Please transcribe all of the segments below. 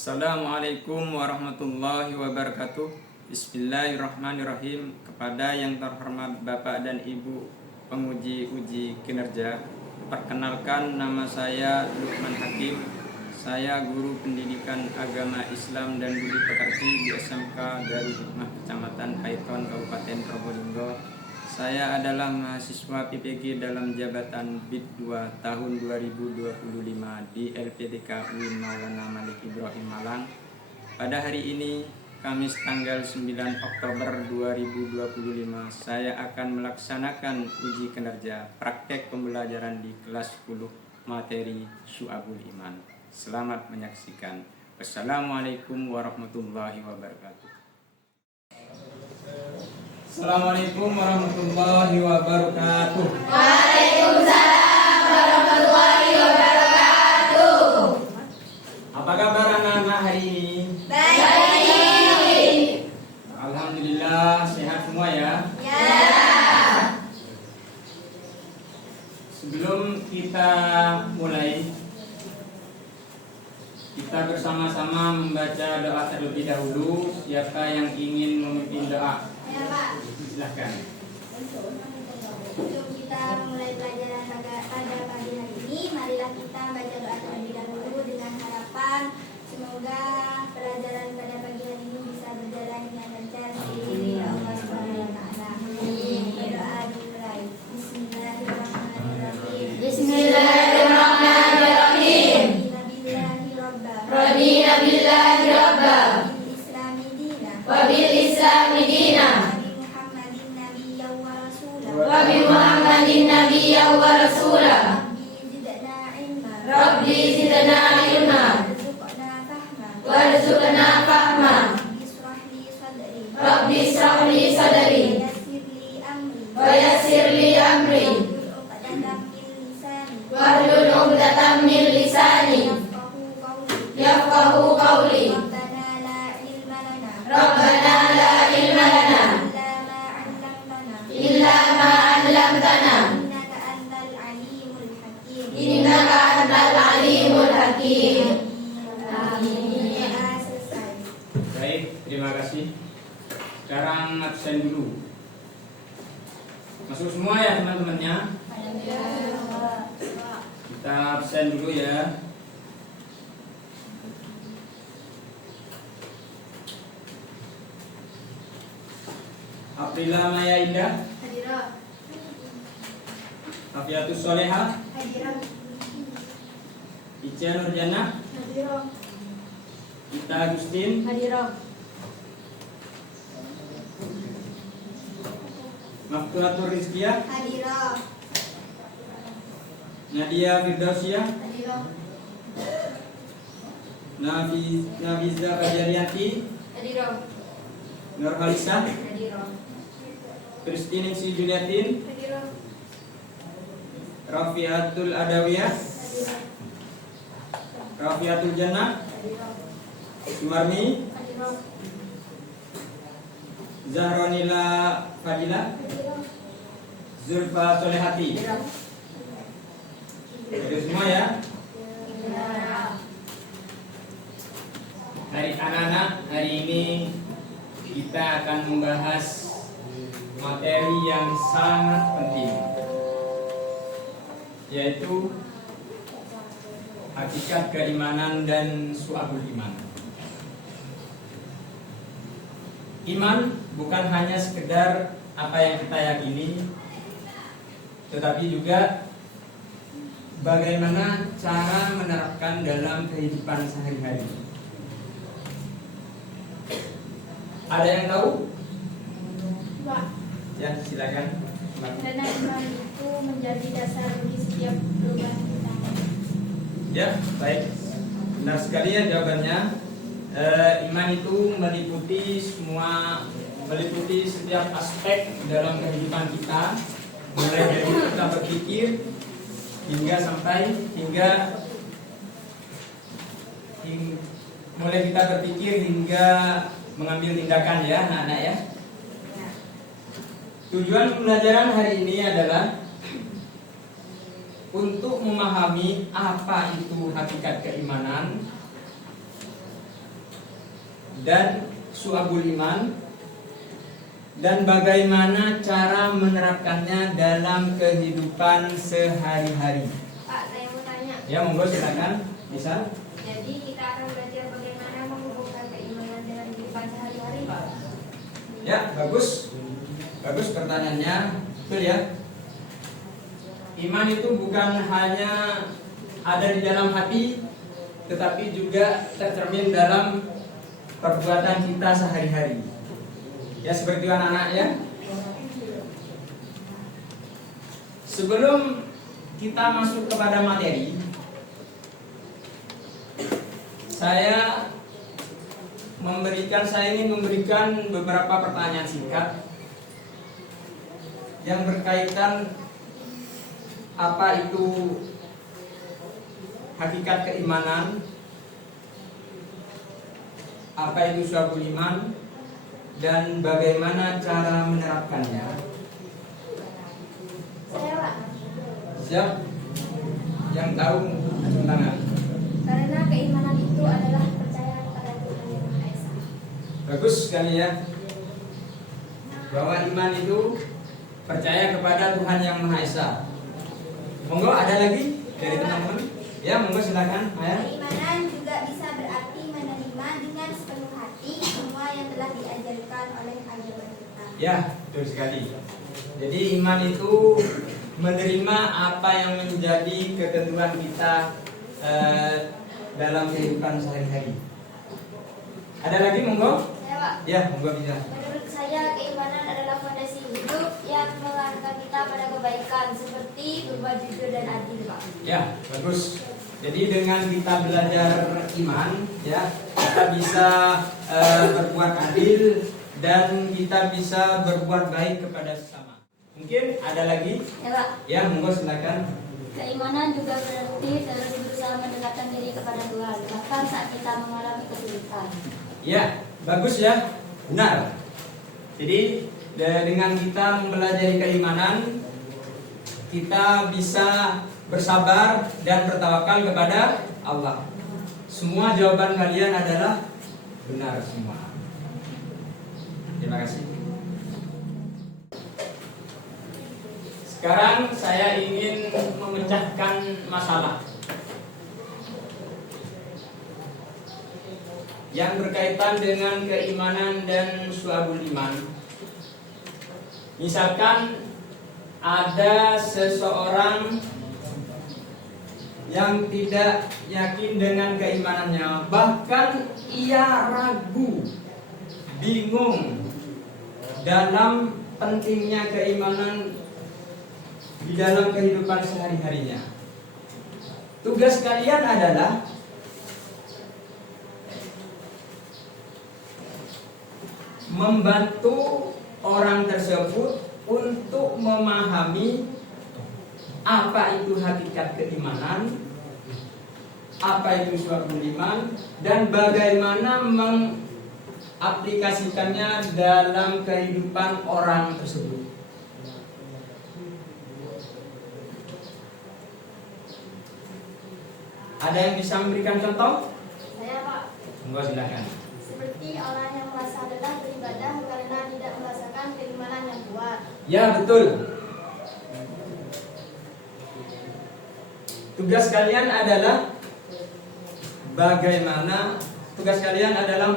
Assalamualaikum warahmatullahi wabarakatuh. Bismillahirrahmanirrahim. Kepada yang terhormat Bapak dan Ibu penguji uji kinerja, perkenalkan nama saya Lukman Hakim. Saya guru pendidikan agama Islam dan budi pekerti di SMK Darul Hikmah Kecamatan Paiton, Kabupaten Probolinggo. Saya adalah mahasiswa PPG dalam jabatan BID 2 tahun 2025 di LPDK UIN Maulana Malik Ibrahim Malang. Pada hari ini, Kamis tanggal 9 Oktober 2025, saya akan melaksanakan uji kinerja praktek pembelajaran di kelas 10 materi Syu'abul Iman. Selamat menyaksikan. Wassalamualaikum warahmatullahi wabarakatuh. Assalamualaikum warahmatullahi wabarakatuh. Waalaikumsalam warahmatullahi wabarakatuh. Apa kabar anak-anak hari ini? Baik. Alhamdulillah sehat semua ya. Ya. Sebelum kita mulai, kita bersama-sama membaca doa terlebih dahulu. Siapa yang ingin memimpin doa? Ya, Pak. Silakan. Sebelum kita mulai pelajaran pada pagi hari ini, marilah kita baca doa terlebih dahulu dengan harapan semoga pelajaran pada pagi hari ini bisa berjalan dengan lancar diiringi Allah Subhanahu wa taala. Berdoa dimulai. Bismillahirrahmanirrahim. Bismillahirrahmanirrahim. Radina billahi rabba. Wa bil islami dina. Wa bi Muhammadin nabiyyan wa rasula. Rabbi zidna ilma. Warzuqna fahma. Rabbi israh li sadri. Wa yassir li amri. Wahlul 'uqdatam min lisani. Yafqahu qawli. Rabbana la ilma lana illa ma 'allamtana innaka antal alimul hakim. Amin. Baik, terima kasih. Sekarang absen dulu. Masuk semua ya teman-temannya. Kita absen dulu ya. Aprila Maya Indah, Hadirah. Afiatus Solehah, Hadirah. Ica Nurjana, Hadirah. Ita Agustin, Hadirah. Maftuhatur Rizkiyah, Hadirah. Nadia Firdausyah, Hadirah. Nabiza Fajarianti, Hadirah. Nur Halisa, Hadirah. Christine Si Juliatin, Hadirah. Rafiatul Adawiyah, Hadirah. Rafiatul Jannah, Hadirah. Sumarni, Hadirah. Zahronila Fadila, Zulfa Solehati. Itu semua ya. Hari anak-anak, hari ini kita akan membahas materi yang sangat penting, yaitu hakikat keimanan dan Syu'abul Iman. Iman bukan hanya sekedar apa yang kita yakini, tetapi juga bagaimana cara menerapkan dalam kehidupan sehari-hari. Ada yang tahu? Pak, Ya, silakan. karena iman itu menjadi dasar bagi setiap perubahan kita. Ya, baik. Benar sekali ya jawabannya. Iman itu meliputi setiap aspek dalam kehidupan kita, mulai dari kita berpikir mulai kita berpikir hingga mengambil tindakan ya anak-anak ya. Tujuan pembelajaran hari ini adalah untuk memahami apa itu hakikat keimanan, dan syu'abul iman, dan bagaimana cara menerapkannya dalam kehidupan sehari-hari. Pak, saya mau tanya. Ya, monggo silakan. Bisa? Jadi kita akan belajar bagaimana menghubungkan keimanan dengan kehidupan sehari-hari, Pak. Ya, bagus. Bagus pertanyaannya. Betul ya. Iman itu bukan hanya ada di dalam hati, tetapi juga tercermin dalam perbuatan kita sehari-hari. Ya, seperti anak-anak ya. Sebelum kita masuk kepada materi, saya ingin memberikan beberapa pertanyaan singkat yang berkaitan apa itu hakikat keimanan, apa itu syu'abul iman, dan bagaimana cara menerapkannya. Saya, Pak. Siap? Yang tahu acung tangan. Karena keimanan itu adalah percaya kepada Tuhan Yang Maha Esa. Bagus sekali ya. Bahwa iman itu percaya kepada Tuhan Yang Maha Esa. Monggo, ada lagi dari teman-teman? Ya, monggo silakan. Keimanan juga bisa berarti menerima dengan sepenuh hati semua yang telah diajarkan oleh agama kita. Ya, betul sekali. Jadi iman itu menerima apa yang menjadi ketentuan kita dalam kehidupan sehari-hari. Ada lagi monggo? Saya, Pak. Ya, monggo bisa. Menurut saya keimanan adalah fondasi hidup yang mengarahkan kita pada kebaikan seperti berbuat jujur dan adil, Pak. Ya, bagus. Jadi dengan kita belajar iman, ya, kita bisa berbuat adil dan kita bisa berbuat baik kepada sesama. Mungkin ada lagi? Ya, Pak. Ya, monggo silakan. Keimanan juga berarti terus berusaha mendekatkan diri kepada Tuhan, bahkan saat kita mengalami kesulitan. Ya, bagus ya. Benar. Jadi dengan kita mempelajari keimanan, kita bisa bersabar dan bertawakal kepada Allah. Semua jawaban kalian adalah benar semua. Terima kasih. Sekarang saya ingin memecahkan masalah yang berkaitan dengan keimanan dan syu'abul iman. Misalkan ada seseorang yang tidak yakin dengan keimanannya, bahkan ia ragu, bingung dalam pentingnya keimanan di dalam kehidupan sehari-harinya. Tugas kalian adalah membantu orang tersebut untuk memahami apa itu hakikat keimanan, apa itu syu'abul iman, dan bagaimana mengaplikasikannya dalam kehidupan orang tersebut. Ada yang bisa memberikan contoh? Saya, Pak. Monggo silakan. Seperti orang yang merasa lelah beribadah karena tidak merasakan keimanan yang kuat. Ya, betul. Tugas kalian adalah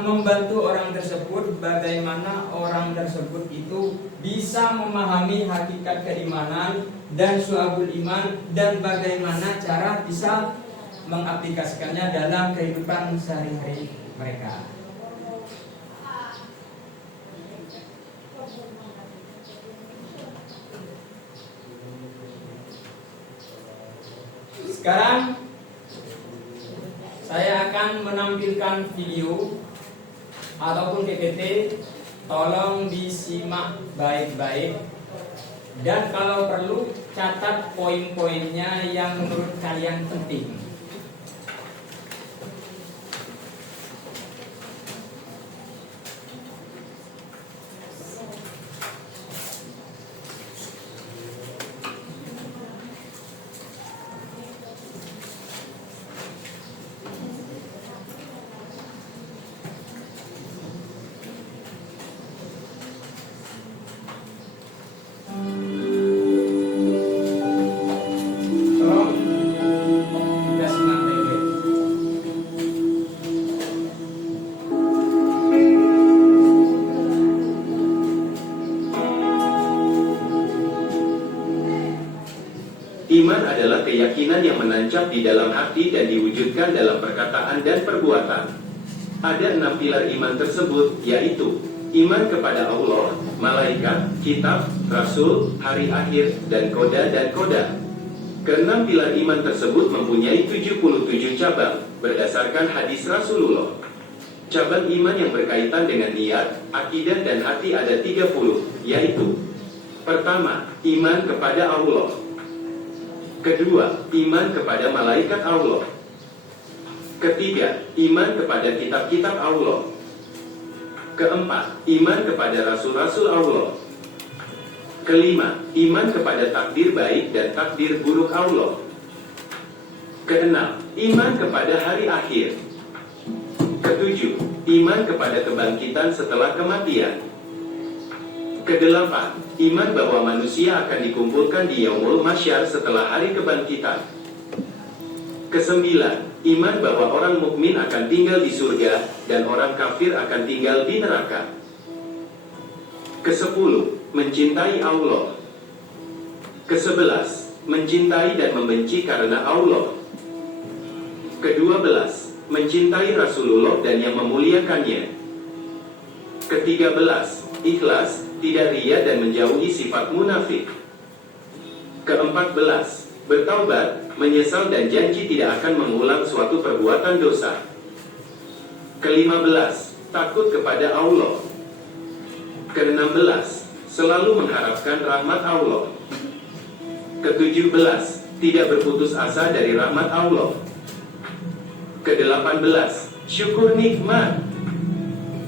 membantu orang tersebut, bagaimana orang tersebut itu bisa memahami hakikat keimanan dan syu'abul iman, dan bagaimana cara bisa mengaplikasikannya dalam kehidupan sehari-hari mereka. Sekarang saya akan menampilkan video ataupun PPT. Tolong disimak baik-baik, dan kalau perlu catat poin-poinnya yang menurut kalian penting. keyakinan yang menancap di dalam hati dan diwujudkan dalam perkataan dan perbuatan. Ada 6 pilar iman tersebut, yaitu iman kepada Allah, malaikat, kitab, rasul, hari akhir, dan koda. Keenam pilar iman tersebut mempunyai 77 cabang, berdasarkan hadis Rasulullah. Cabang iman yang berkaitan dengan niat, akidah, dan hati ada 30, yaitu: pertama, iman kepada Allah. Kedua, iman kepada malaikat Allah. Ketiga, iman kepada kitab-kitab Allah. Keempat, iman kepada rasul-rasul Allah. Kelima, iman kepada takdir baik dan takdir buruk Allah. Keenam, iman kepada hari akhir. Ketujuh, iman kepada kebangkitan setelah kematian. Kedelapan, iman bahwa manusia akan dikumpulkan di Yaumul Mahsyar setelah hari kebangkitan. Kesembilan, iman bahwa orang mukmin akan tinggal di surga dan orang kafir akan tinggal di neraka. Kesepuluh, mencintai Allah. Kesebelas, mencintai dan membenci karena Allah. Kedua belas, mencintai Rasulullah dan yang memuliakannya. Ketiga belas, ikhlas, tidak ria dan menjauhi sifat munafik. Keempat belas, bertaubat, menyesal dan janji tidak akan mengulang suatu perbuatan dosa. Kelima belas, takut kepada Allah. Keenam belas, selalu mengharapkan rahmat Allah. Ketujuh belas, tidak berputus asa dari rahmat Allah. Kedelapan belas, syukur nikmat.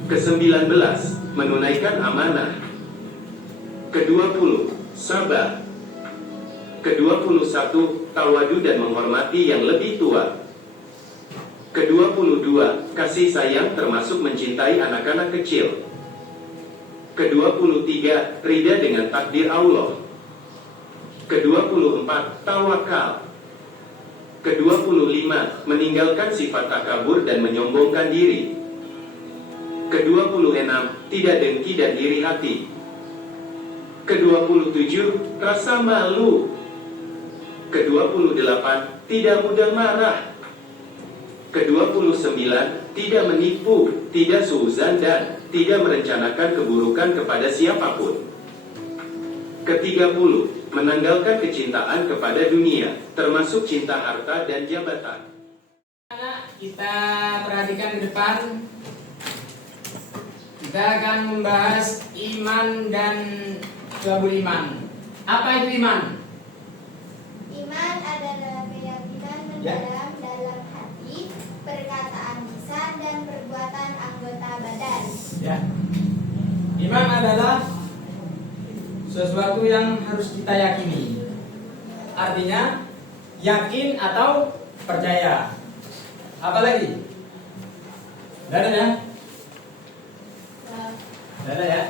Kesembilan belas, menunaikan amanah. Kedua puluh, sabar. Kedua puluh satu, tawadu dan menghormati yang lebih tua. Kedua puluh dua, kasih sayang termasuk mencintai anak-anak kecil. Kedua puluh tiga, ridha dengan takdir Allah. Kedua puluh empat, tawakal. Kedua puluh lima, meninggalkan sifat takabur dan menyombongkan diri. Kedua puluh enam, tidak dengki dan iri hati. Kedua puluh tujuh, rasa malu. Kedua puluh delapan, tidak mudah marah. Kedua puluh sembilan, tidak menipu, tidak suuzan dan tidak merencanakan keburukan kepada siapapun. Ketiga puluh, menanggalkan kecintaan kepada dunia, termasuk cinta harta dan jabatan. Kita perhatikan ke depan. Kita akan membahas iman dan syu'abul iman. Apa itu iman? Iman adalah keyakinan mendalam dalam hati, perkataan lisan dan perbuatan anggota badan. Ya. Iman adalah sesuatu yang harus kita yakini. Artinya yakin atau percaya. Apa lagi? Tidak ada ya? Tidak ada ya?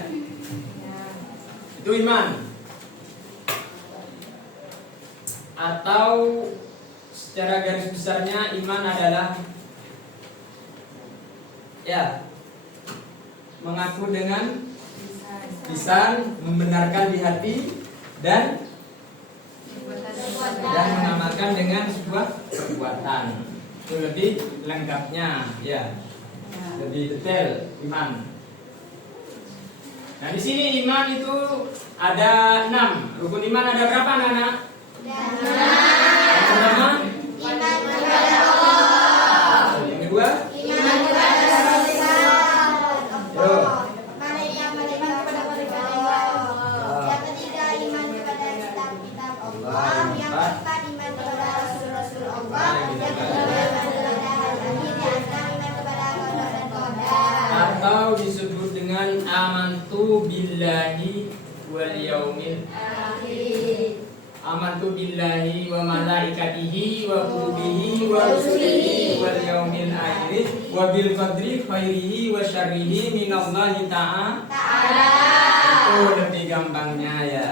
Itu iman. Atau secara garis besarnya iman adalah mengaku dengan lisan, membenarkan di hati dan mengamalkan dengan sebuah perbuatan. Itu lebih lengkapnya, lebih detail iman. Nah, di sini iman itu ada 6. Rukun iman ada berapa, anak-anak? Yang pertama, iman kepada Allah. Yang kedua, Iman kepada Rasulullah. Malaikat Allah. Yang ketiga, iman kepada kitab-kitab Allah. Yang keempat, iman kepada rasul-rasul Allah. Yang kelima, iman kepada hari akhir. Yang keenam, iman kepada qada dan qadar. atau disebut dengan amantu billahi wal yaumil Akhir. amantu billahi wa malaikatihi wa kutubihi wa rusulihi wal yaumil akhir wa bil qadri khairihi wa syarrihi minallahi ta'ala. Itu lebih gampangnya ya.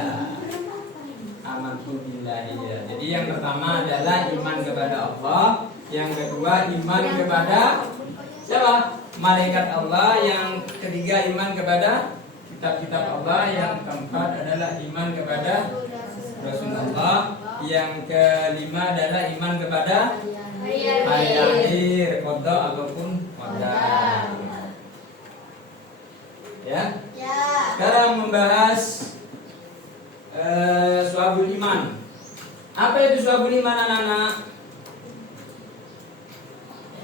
Amantu billahi ya. Jadi yang pertama adalah iman kepada Allah, yang kedua iman kepada siapa? Malaikat Allah, yang ketiga iman kepada kitab-kitab Allah, yang keempat adalah iman kepada Rasulullah, Yang kelima adalah iman kepada hari akhir, qada ataupun qadar. Ya. Ya. Sekarang membahas syu'abul iman. Apa itu syu'abul iman, anak-anak?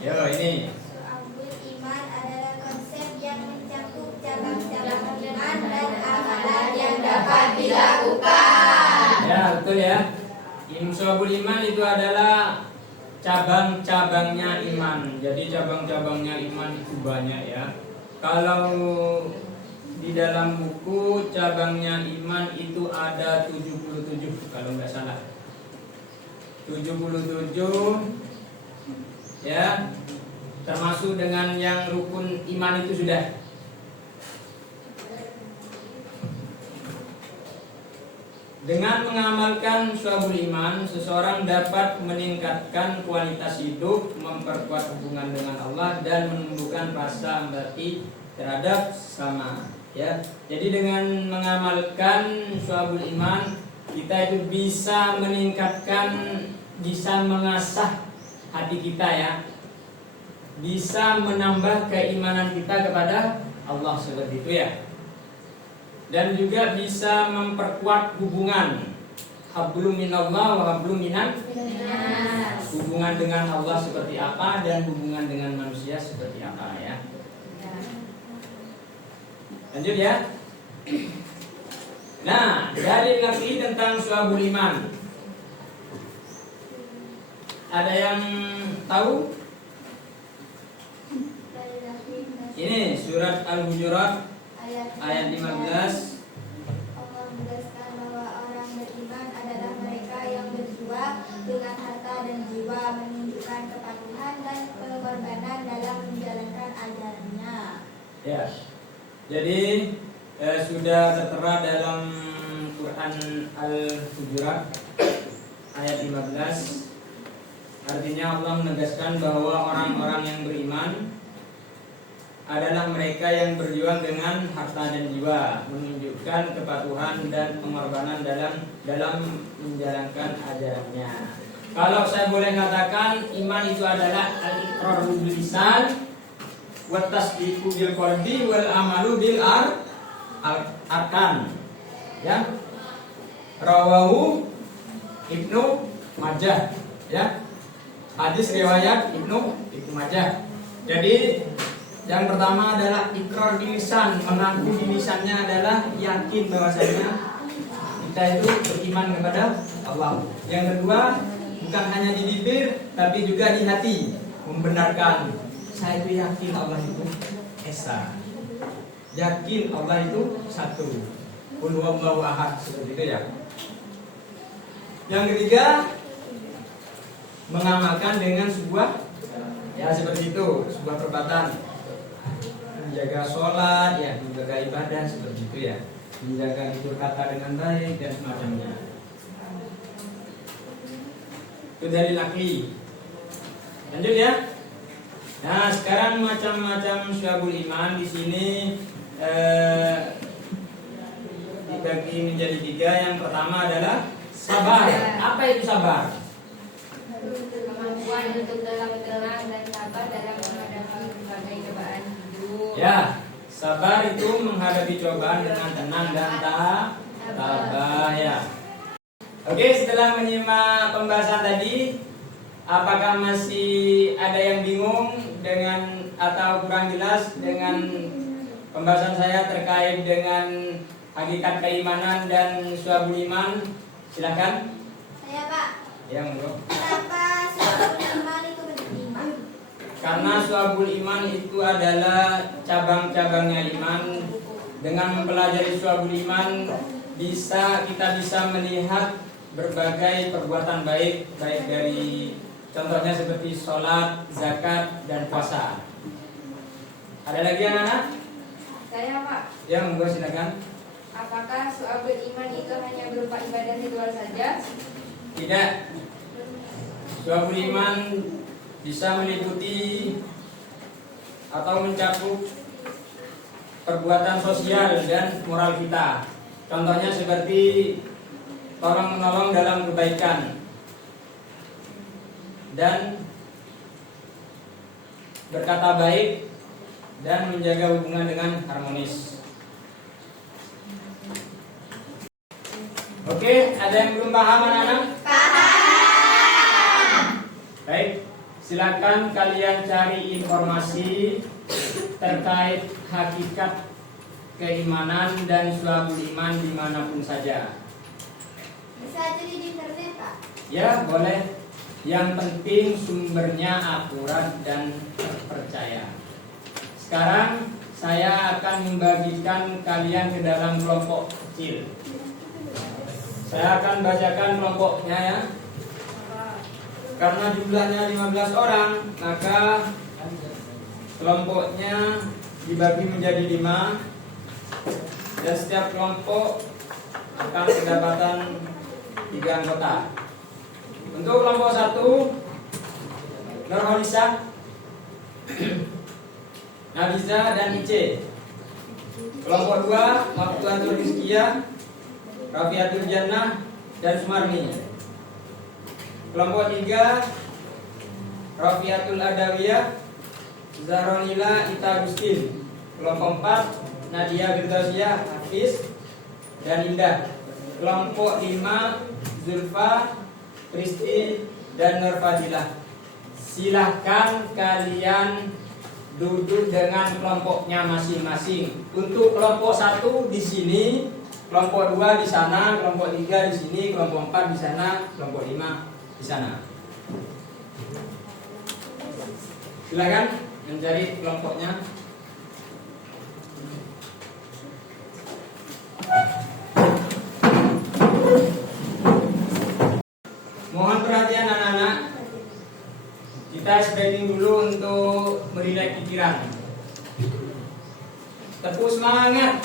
Yo, ini. Syu'abul iman adalah konsep yang mencakup cabang-cabang iman dan amalan yang dapat dilakukan. Ya, betul ya. Syu'abul iman itu adalah cabang-cabangnya iman. Jadi cabang-cabangnya iman itu banyak ya. Kalau di dalam buku cabangnya iman itu ada 77 kalau nggak salah. 77 ya. Termasuk dengan yang rukun iman itu sudah. Dengan mengamalkan syu'abul iman, seseorang dapat meningkatkan kualitas hidup, memperkuat hubungan dengan Allah, dan menumbuhkan rasa empati terhadap sesama. Ya, jadi dengan mengamalkan syu'abul iman, kita itu bisa meningkatkan, bisa mengasah hati kita ya, bisa menambah keimanan kita kepada Allah seperti itu ya. Dan juga bisa memperkuat hubungan hablum minallah wa hablum minan nas. Hubungan dengan Allah seperti apa dan hubungan dengan manusia seperti apa ya. Lanjut ya. Nah, dalil lagi tentang syu'abul iman. Ada yang tahu? Ini surat Al-Hujurat ayat 15. Allah menegaskan bahwa orang beriman adalah mereka yang berjuang dengan harta dan jiwa, menunjukkan kepatuhan dan pengorbanan dalam menjalankan ajarannya. Ya. Jadi sudah tertera dalam Quran Al-Hujurat ayat 15. Artinya Allah menegaskan bahwa orang-orang yang beriman adalah mereka yang berjuang dengan harta dan jiwa, menunjukkan kepatuhan dan pengorbanan dalam menjalankan ajarannya. Kalau saya boleh katakan, iman itu adalah al-iqraru bil lisan wa tasdiqu bil qalbi wal amalu bil arkan. Ya. Rawahu Ibnu Majah, ya. Hadis riwayat Ibnu Majah. Jadi yang pertama adalah ikrar di lisan, mengaku di lisannya adalah yakin bahwasanya kita itu beriman kepada Allah. Yang kedua, bukan hanya di bibir tapi juga di hati, membenarkan saya itu yakin Allah itu esa. Yakin Allah itu satu. Qul huwallahu ahad, seperti itu ya. Yang ketiga, mengamalkan dengan sebuah ya seperti itu, sebuah perbuatan. Menjaga sholat, ya, menjaga ibadah seperti itu ya, menjaga tutur kata dengan baik dan semacamnya. Itu dari laki. Lanjut ya. Nah, sekarang macam-macam syu'abul iman di sini dibagi menjadi 3. Yang pertama adalah sabar. Apa itu sabar? Kemampuan untuk dalam tenang dan sabar dalam menghadapi berbagai cobaan hidup. Ya, sabar itu menghadapi cobaan dengan tenang dan tabah ya. Oke, setelah menyimak pembahasan tadi, apakah masih ada yang bingung dengan atau kurang jelas dengan pembahasan saya terkait dengan hakikat keimanan dan syu'abul iman? Silakan. Saya Pak. Ya, monggo. Kenapa syu'abul iman itu beriman? Karena syu'abul iman itu adalah cabang-cabangnya iman. Dengan mempelajari syu'abul iman kita bisa melihat berbagai perbuatan baik dari contohnya seperti sholat, zakat, dan puasa. Ada lagi yang anak? Saya Pak. Ya, monggo silakan. Apakah syu'abul iman itu hanya berupa ibadah ritual saja? Tidak. Syu'abul iman bisa meliputi atau mencakup perbuatan sosial dan moral kita. Contohnya seperti tolong-menolong dalam kebaikan dan berkata baik dan menjaga hubungan dengan harmonis. Oke, ada yang belum paham anak-anak? Paham. Baik, silakan kalian cari informasi terkait hakikat keimanan dan syu'abul iman dimanapun saja. Bisa cari di internet, Pak? Ya, boleh. Yang penting sumbernya akurat dan terpercaya. Sekarang saya akan membagikan kalian ke dalam kelompok kecil. Saya akan bacakan kelompoknya ya. Karena jumlahnya 15 orang, maka kelompoknya dibagi menjadi 5. Dan setiap kelompok akan mendapatkan 3 anggota. Untuk kelompok 1, Nurholisah, Nabiza dan Ice. Kelompok 2, Maftuhatul Rizkiyah, Rafiatul Jannah dan Sumarni. Kelompok 3, Rafiatul Adawiyah, Zahronila Ita Agustin. Kelompok 4, Nadia Firdausiyah, Hafiz dan Indah. Kelompok 5, Zulfa, Kristi dan Nurfadilah. Silahkan kalian duduk dengan kelompoknya masing-masing. Untuk kelompok 1 di sini, kelompok 2 di sana, kelompok 3 di sini, kelompok 4 di sana, kelompok 5 di sana. Silakan mencari kelompoknya. Mohon perhatian anak-anak. Kita stretching dulu untuk merileks pikiran. Tepuk semangat.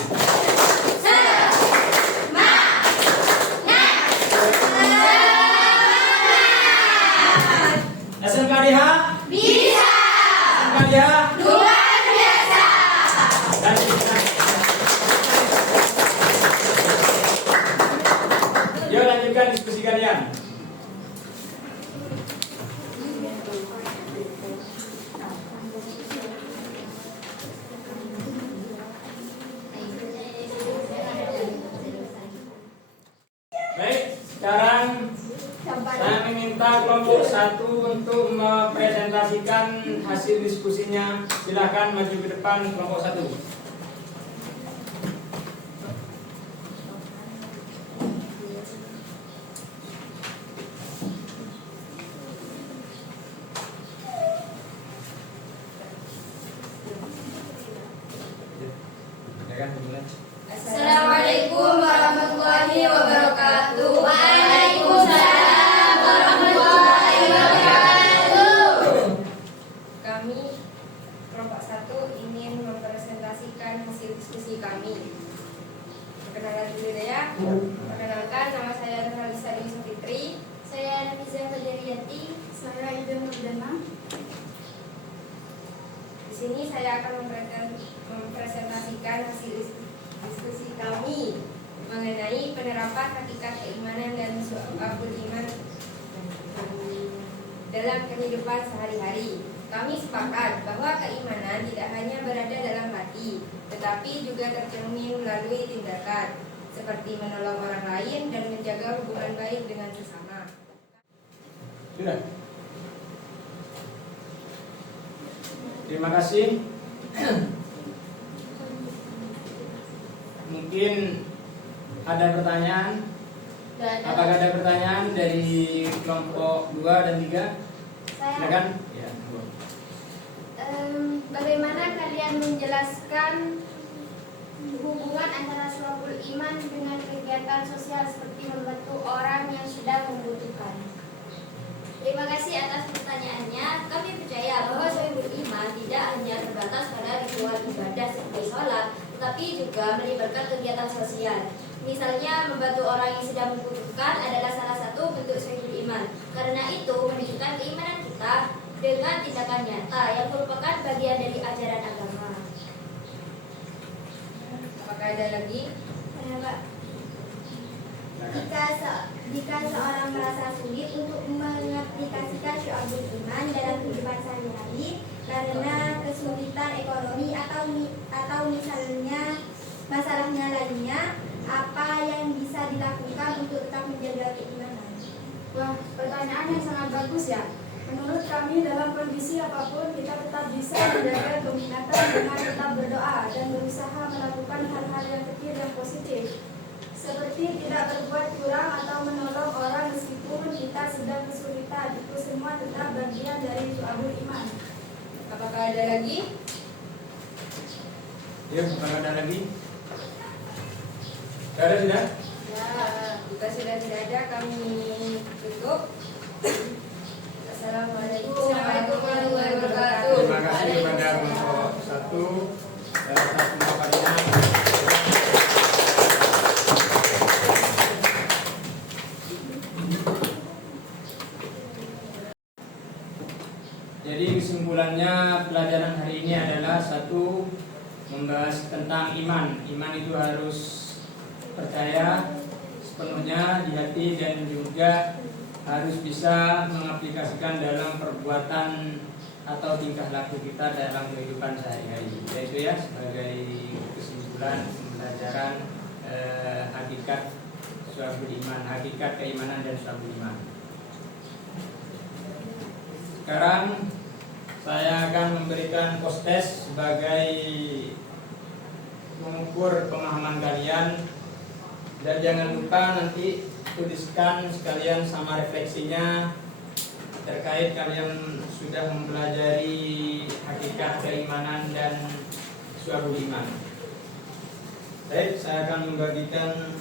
SMKDH Bisa. SMKDH Luar biasa. dan yuk lanjutkan diskusi kalian. Baik, sekarang saya meminta kelompok 1 untuk mempresentasikan hasil diskusinya. Silahkan maju ke depan kelompok 1. Assalamualaikum warahmatullahi wabarakatuh. Waalaikumsalam warahmatullahi wabarakatuh. Kami kelompok 1 ingin mempresentasikan hasil diskusi kami. Perkenalan dulu ya. Perkenalkan, nama saya Nurhalisa Dewi Fitri. Saya Nabiza Fajariyati. Saya Ida Nurdana. Di sini saya akan mempresentasikan hasil diskusi kami mengenai penerapan hakikat keimanan dan syu'abul iman dalam kehidupan sehari-hari. Kami sepakat bahwa keimanan tidak hanya berada dalam hati, tetapi juga tercermin melalui tindakan, seperti menolong orang lain dan menjaga hubungan baik dengan sesama. Sudah. Terima kasih. Mungkin ada pertanyaan? Apakah ada pertanyaan dari kelompok 2 dan 3? Silakan. Ya. Bagaimana kalian menjelaskan hubungan antara syu'abul iman dengan kegiatan sosial seperti membantu orang yang sedang membutuhkan? Terima kasih atas pertanyaannya. Kami percaya bahwa syu'abul iman tidak hanya terbatas pada ritual ibadah seperti sholat, tetapi juga melibatkan kegiatan sosial. Misalnya membantu orang yang sedang membutuhkan adalah salah satu bentuk syu'abul iman. Karena itu menunjukkan keimanan kita dengan tindakan nyata yang merupakan bagian dari ajaran agama. Apakah ada lagi? Ya, Pak. Jika seorang merasa sulit untuk mengaplikasikan syu'abul iman dalam kehidupan sehari-hari karena kesulitan ekonomi atau misalnya masalahnya lainnya, apa yang bisa dilakukan untuk tetap menjaga keimanan? Wah, pertanyaan yang sangat bagus ya. Menurut kami dalam kondisi apapun kita tetap bisa menjaga keminatan dengan tetap berdoa dan berusaha melakukan hal-hal yang kecil yang positif. Seperti tidak berbuat kurang atau menolong orang meskipun kita sedang kesulitan. Itu semua tetap bagian dari syu'abul iman. Apakah ada lagi? Ya, apakah ada lagi? Ada tidak? Ya, jika sudah tidak ada kami tutup. Assalamualaikum warahmatullahi wabarakatuh. Terima kasih kepada kelompok 1 dan atas pemaparannya. Jadi kesimpulannya pelajaran hari ini adalah 1. Membahas tentang iman. Iman itu harus percaya sepenuhnya di hati dan juga harus bisa mengaplikasikan dalam perbuatan atau tingkah laku kita dalam kehidupan sehari-hari. Yaitu ya sebagai kesimpulan pembelajaran hakikat syu'abul iman, hakikat keimanan dan syu'abul iman. Sekarang saya akan memberikan post-test sebagai mengukur pemahaman kalian, dan jangan lupa nanti tuliskan sekalian sama refleksinya terkait kalian sudah mempelajari hakikat keimanan dan syu'abul iman. Baik, saya akan membagikan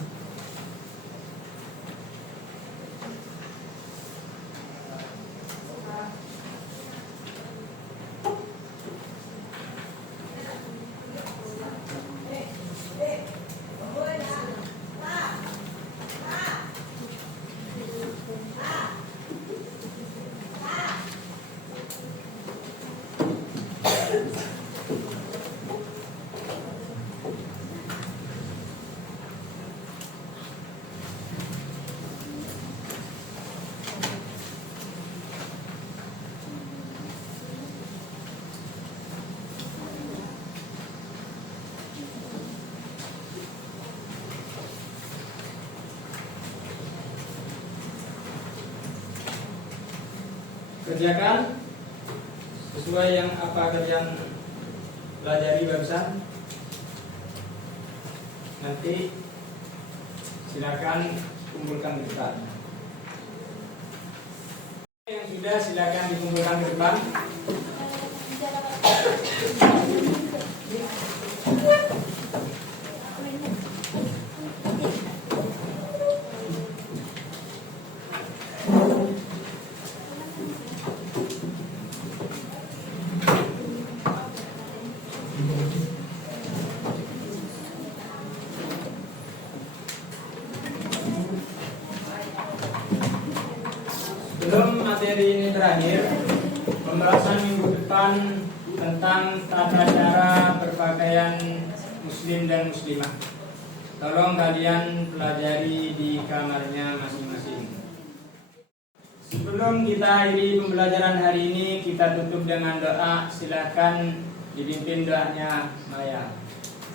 kerjakan sesuai yang apa kalian pelajari barusan. Nanti silakan kumpulkan di depan. Yang sudah silakan dikumpulkan di depan. Sebelum materi ini berakhir, pembahasan minggu depan tentang tata cara berpakaian muslim dan muslimah. Tolong kalian pelajari di kamarnya masing-masing. Sebelum kita akhiri pembelajaran hari ini, kita tutup dengan doa. Silakan dipimpin doanya Maya.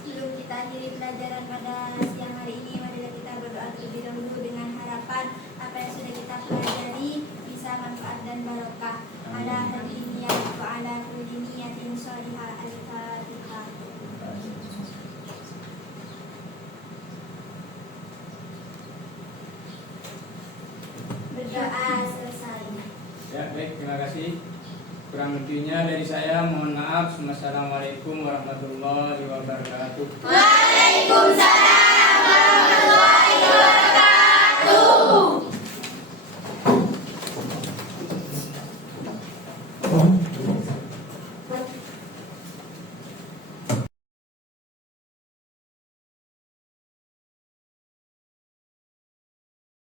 Sebelum kita akhiri pelajaran pada siang hari ini, marilah kita berdoa terlebih dahulu dengan harapan apa yang sudah kita pelajari bisa manfaat dan barokah. Ala hadiniyah wa ala kulli niyatin sholihah. Al-Fatihah. Berdoa selesai. Ya, baik, terima kasih. Kurang lebihnya dari saya mohon maaf. Wassalamualaikum warahmatullahi wabarakatuh. Waalaikumsalam.